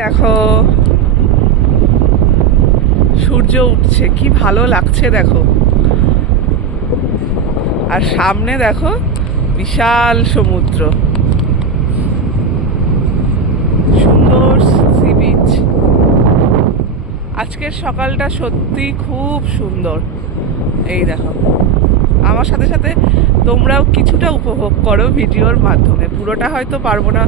দেখো সূর্য উঠছে, কি ভালো লাগছে দেখো। আর সামনে দেখো বিশাল সমুদ্র, সুন্দর সি বিচ। আজকের সকালটা সত্যি খুব সুন্দর। এই দেখো, আমার সাথে সাথে তোমরাও কিছুটা উপভোগ করো ভিডিওর মাধ্যমে। পুরোটা হয়তো পারবো না,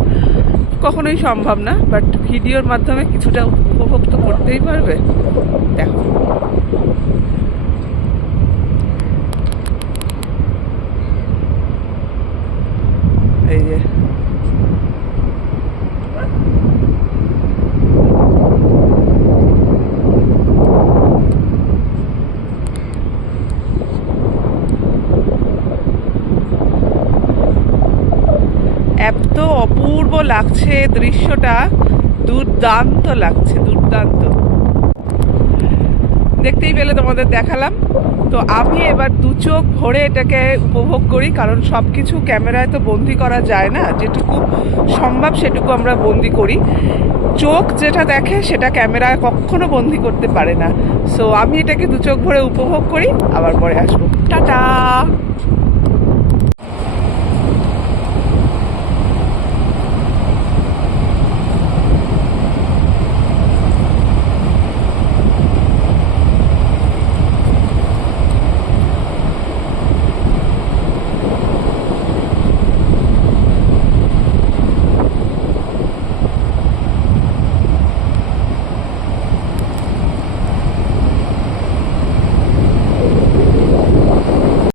কখনোই সম্ভব না, বাট ভিডিওর মাধ্যমে কিছুটা উপভোগ তো করতেই পারবে। দেখো এই যে এত অপূর্ব লাগছে দৃশ্যটা, দুর্দান্ত লাগছে, দুর্দান্ত। দেখতেই পেলে তোমাদের দেখালাম। তো আমি এবার দু চোখ ভরে এটাকে উপভোগ করি, কারণ সব কিছু ক্যামেরায় তো বন্দি করা যায় না, যেটুকু সম্ভব সেটুকু আমরা বন্দি করি। চোখ যেটা দেখে সেটা ক্যামেরায় কখনো বন্দি করতে পারে না। সো আমি এটাকে দু চোখ ভরে উপভোগ করি, আবার পরে আসবো। টাটা।